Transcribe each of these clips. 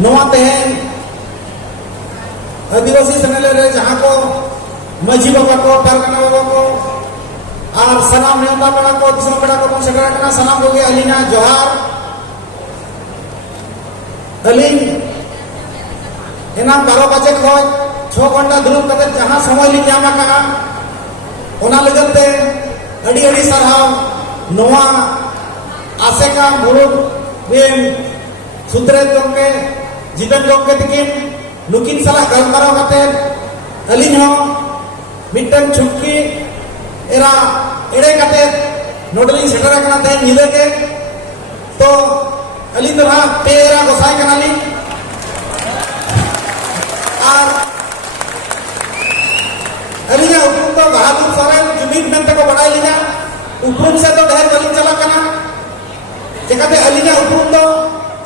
नवा तेहन आदिवासी सेनेले जहाँ को माझी बाबा को पारगाना बाबा को और सनाम नेता बड़ा को दिसम बड़ा को सेकरा कना सनाम को अलीना जोहार अलीन एना 12 बजे खoj 6 घंटा दुरुब कते जहाँ समय ली जामा कहा ओना लगते अड़ी अड़ी सरहाव नवा आसेका मुरुद बेन सुंदरे गंगे जीवन गंगे तकिन नुकिन सला गलमाराव कते अलीन हो मिटन छुटकी एरा एड़े कते नोडलिंग सेटर कना ते निले के तो अलीन दरा पेरा गोसाई कनाली और अलीना उपरुम तो बहादुर सोरेन जुमीद मेंते को बड़ाई लीना उपरुम से तो ढेर गलिंग चला कना जेकाते अलीना उपरुम तो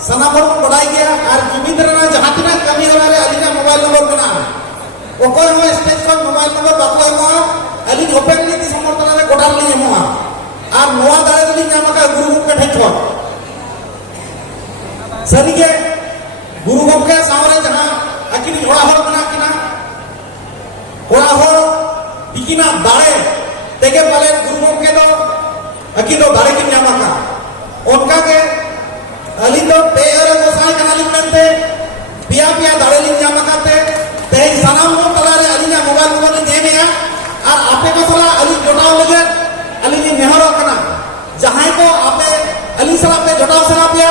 सनामर को बड़ाई गया और जुमीद रना जहाँ तिना कमी हमारे अलीना मोबाइल नंबर बना ओकोय हो स्टेज पर मोबाइल नंबर बाको एमो अलीन ओपनली की समर्थन रे गोडाल ली एमो और नोआ दारे ली नामका गुरु के ठेठो सरीगे गुरु गमके सावरे जहाँ अकिन घोड़ा हो बना किना घोड़ा हो दिकिना दारे तेगे पाले गुरु गमके दो अकिन दो दारे किन नामका उनका के अली तो पेयर गोसाई कनाली मेंते पिया पिया दारे ली नामका ते सनाम को तलारे अली ना मोबाइल नंबर दे दिया और आपे को सला अली जोटाव लगे अली ने मेहरो कना जहां को आपे अली सला पे जोटाव सला पिया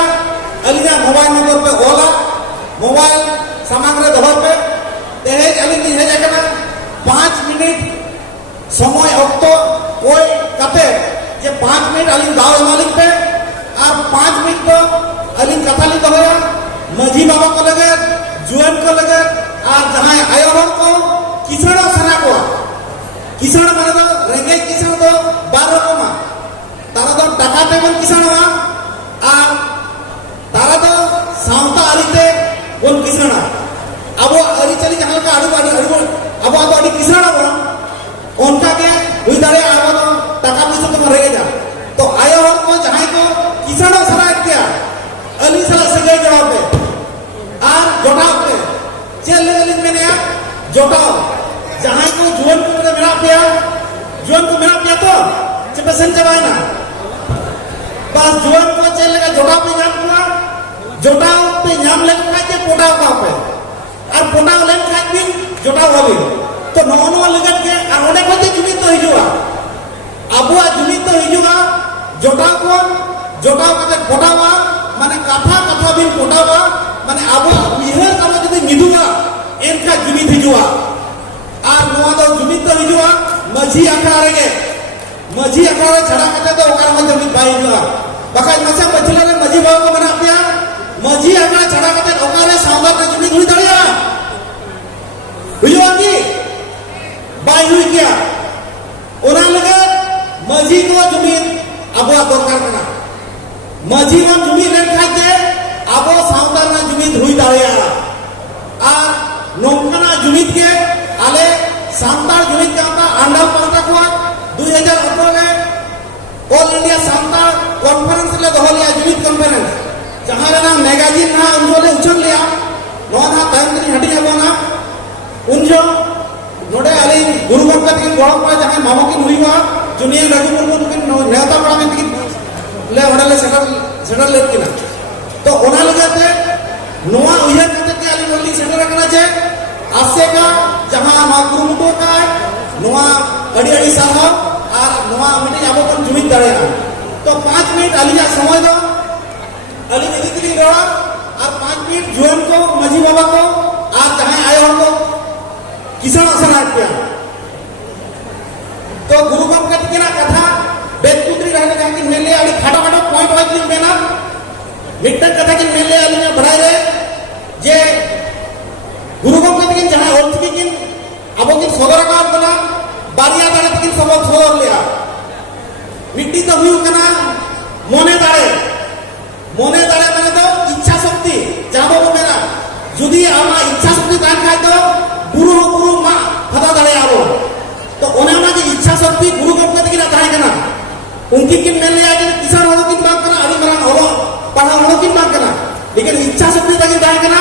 अली ना मोबाइल नंबर पे ओला मोबाइल सामान रे दहो पे तेहे अली ने हेजा कना 5 मिनट समय अक्तो कोई कते जे 5 मिनट अली दाव मालिक पे और 5 मिनट तो अली कथाली तो होया माझी बाबा को लगे जुएन को लगे और जहाँ आयो हर को किसण सना को किसण माने तो रेंगे किसण तो 12 को मा तारा तो टाका ते मन किसण वा और तारा तो सामता आलिते बोल किसण अब अरी चली जहाँ का आड़ू अब अड़ी किसण वा उनका के हुई दारे अब तो टाका पैसा तो रहेगा तो आयो हर को जहाँ को किसण सना किया अली सला सगे जवाब पे और जोड़ा पे चल लेलिन मैंने जोटाओ जहाँ को जुअन को मेरा पिया तो चिपसन चबाई ना बस जुअन को चल लेगा जोटाओ पे नाम हुआ जोटाओ पे नाम लेन खाते पोटाओ का पे और पोटाओ लेन खाते जोटाओ होगी तो नौ लगन के और उन्हें कोई जुमित तो हिजुआ अबुआ जुमित तो हिजुआ जोटाओ कते पोटावा माने कथा बिन पोटावा माने अबुआ बिहार का जब मिदुआ एनका जुमित हिजुआ और नोआ दो जुमित तो हिजुआ माझी अखाड़े के माझी अखाड़े छड़ा कते तो ओकार में जुमित भाई हिजुआ बकाय मसे बचले ने माझी बाबा को बना पिया माझी अखाड़े छड़ा कते ओकारे सावदार में जुमित हुई दड़िया हुआ की बाई हुई क्या ओना लगे माझी को जुमित अबुआ दरकार कना माझी को जुमित लेन खाते अब सावदार ना जुमित हुई दड़िया और नौकना जुमित के आले सांतार जुमित का अंडा पास्ता को 2018 में ऑल इंडिया सांतार कॉन्फ्रेंस ले दो लिया जुमित कॉन्फ्रेंस जहां रे ना मैगजीन ना उनले उछल लिया नोना तांत्री हटिया बोना उनजो नोडे आले गुरु गंगा की गोड़ पर जहां मामो की हुईवा जूनियर रघु मुर्मू की नेता बड़ा में की ले वडले सेटल ले किना तो ओना लगाते नोआ उयन कते के आली बोली सेटर रखना छे आसे का जहां मा गुरुमुटो का नोआ अड़ी अड़ी साहो और नोआ मिटे आबो कोन जुमित दाड़े तो 5 मिनट आली जा समय दो अली दीदी के लिए रोड़ा और 5 मिनट जुअन को माझी बाबा को और जहां आयो को किसान असना किया तो गुरु गंगा की ना कथा बेदपुत्री रहने जाके मेले आली फटाफट पॉइंट वाइज मेना मिट्टन कथा की मेले आली में बढ़ाए रे जे गुरु गंगा की जहां होल की अब की सदर का बोला बारिया दाड़े की सब सदर लिया मिट्टी तो हुई कना मोने दाड़े माने तो इच्छा शक्ति जाबो को मेरा जुदी आमा इच्छा शक्ति दान खाय तो गुरु मा फदा दाड़े आबो तो ओने मा जे इच्छा शक्ति गुरु गंगा की ना दाय कना उनकी किन मेले आज किसान हो की बात कना अड़ी मरा हो पढ़ा हो की बात कना लेकिन इच्छा शक्ति तक दाय कना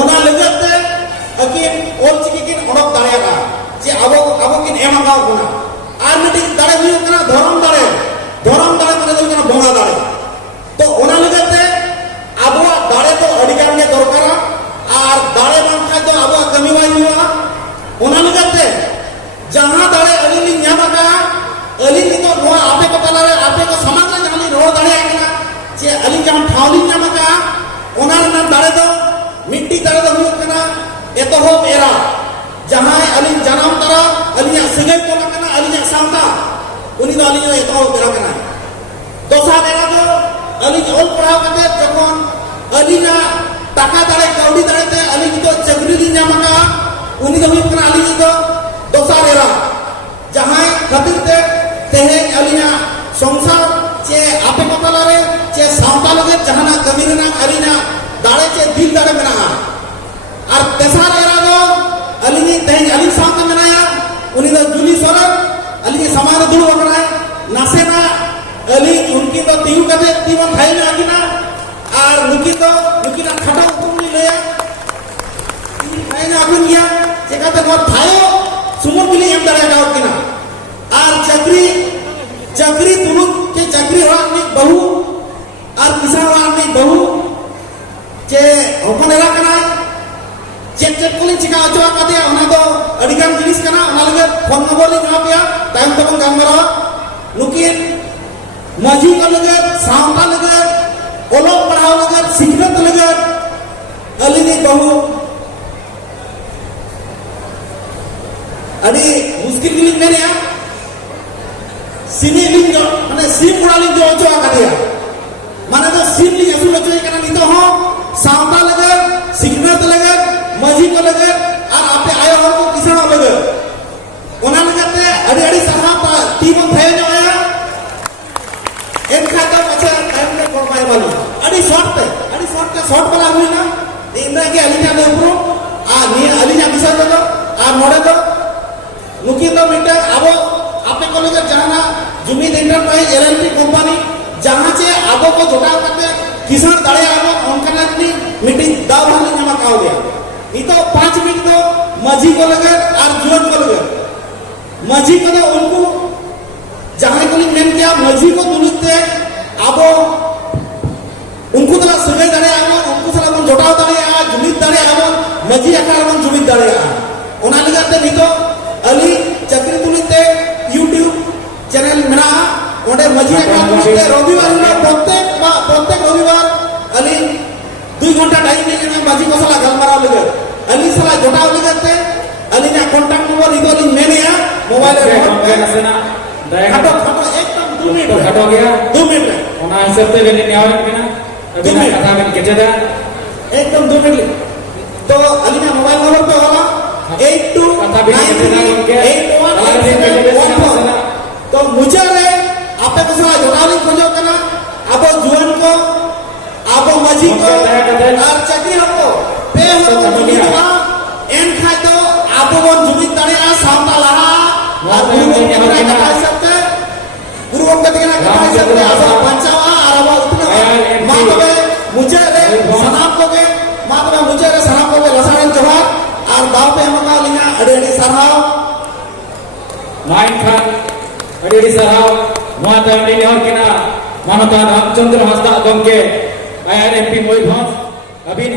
ओना लगते अकिन ओल चिकी किन ओडक दाड़ेगा जे अबो अबो किन एमागाव गुना आर मिटिंग दाड़े हुई कना धरम दाड़े माने दो कना बोंगा दाड़े तो ओना लगते अबो दाड़े तो अडिगान के दरकारा आर दाड़े बांग खाय तो अबो कमी वाई हुआ ओना लगते जहां दाड़े अलिली न्यामागा अलिली तो नोआ आपे को तलारे आपे को समाज रे जहां रोड दाड़े आकना जे अलिली जहां ठावली न्यामागा ओना ना दाड़े तो मिट्टी दाड़े तो हुई कना एतोहब एरा जहां अलिली जनाम तरा अलिया सिगै तो कना अलिया सामता उनी तो अलिया एतोहब एरा कना दोसार एरा तो अलिली ओल पढ़ाव कते जखन अलिया टाका दाड़े काउडी दाड़े ते अलिली तो चकरी ली न्यामागा उनी तो हुई कना अलिली तो दोसार एरा जहां खातिर ते तेहे अलिया संसार चे आपे को तलारे चे सावता लगे जहाना कमी रेना अलिना दाड़े चे दिल दाड़े मेना और तेसार एरा दो अलिनी तेहे अलिन सावता मेनाया उनी दो जुली सोरन अलिनी समान दुड़ बनाए नासेना अली उनकी तो तीन कते तीन भाई में आकिना और नुकी ना खटा उकुनी लेया तीन भाई ने आकुन गया चेकाते मोर भाइयो सुमन बिली एम दाड़े जाओ किना और चक्री तुलुक के चक्री होनी बहु और किसान होनी बहु जे होपन एरा कना चेक कोली चिका अचवा कते ओना दो अडिगान जिनिस कना ओना लगे फोन नंबर li ना पिया टाइम तबन गामरा नुकिन मजी को लगे सावता लगे ओलो पढ़ाव लगे सिखरत लगे अलिनी बहु अड़ी मुश्किल गिलिंग मेरे सिनी लिंग जो माने सिम उड़ालिंग जो अचवा कते माने तो सिम लिंग असुल अचवा कना नितो हो सावता लगे सिखरत लगे मजी को लगे और आपे आयो हर को किसान लगे ओना लगते अड़ी अड़ी सहा टीम थे जो आया इन खाता पछे टाइम में कोड पाए वाली अड़ी शॉट वाला हुई ना इंद्रा के अलिना दे ऊपर आ नी अलिना किसान दो आ मोड़े दो नुकिन दो मिटे आबो आपे को लगे जाना जुमीद एंटरप्राइज एलएलपी कंपनी जहां चे आबो को जोड़ा करते किसान दाड़े आबो उनका नी मीटिंग दाव वाली नमा काव दिया इतो 5 मिनट तो मजी को लगे और जुवन को लगे मजी को तो उनको जहां को मेन किया मजी को तुलते आबो उनको तो सगे दाड़े आबो उनको सला मन जोटाव दाड़े आ जुमिद दाड़े आबो मजी आकार मन जुमिद दाड़े आ ओना लगते नितो अली चक्री तुलते YouTube चैनल मेना ओंडे मजी आकार तुलते रविवार में प्रत्येक रविवार अली 2 घंटा टाइम लेके मजी को सला गलमाराव लगे अली सला जोटाव लगते अली ना कांटेक्ट नंबर इदो लिंग मेनिया मोबाइल रे खटो एकदम 2 मिनट खटो गया 2 मिनट ओना हिसाब ते लेने आवे बिना अभी ना कथा में केजेदा एकदम 2 मिनट तो अली ना मोबाइल नंबर पे वाला 829381 तो मुझे रे आपे को सला जोटाव लिंग खोजो कना अब जुवन को अब मजी को और चक्री को पे हो जुमी दवा एन खाय तो अब वो जुमी तड़े आ सामता लहा और गुरु के कथा सकते गुरु के कथा सकते आसा पंचावा और अब उतने मां तबे मुझे रे सनाम को के मां तबे मुझे रे सनाम को के लसारन जोहार और दाव पे हमका लिया अडेडी सरहाव माइन खान अडेडी सरहाव माता ने और किना मानता रामचंद्र हंसदा गमके आईआरएमपी मयूरभंज अभिन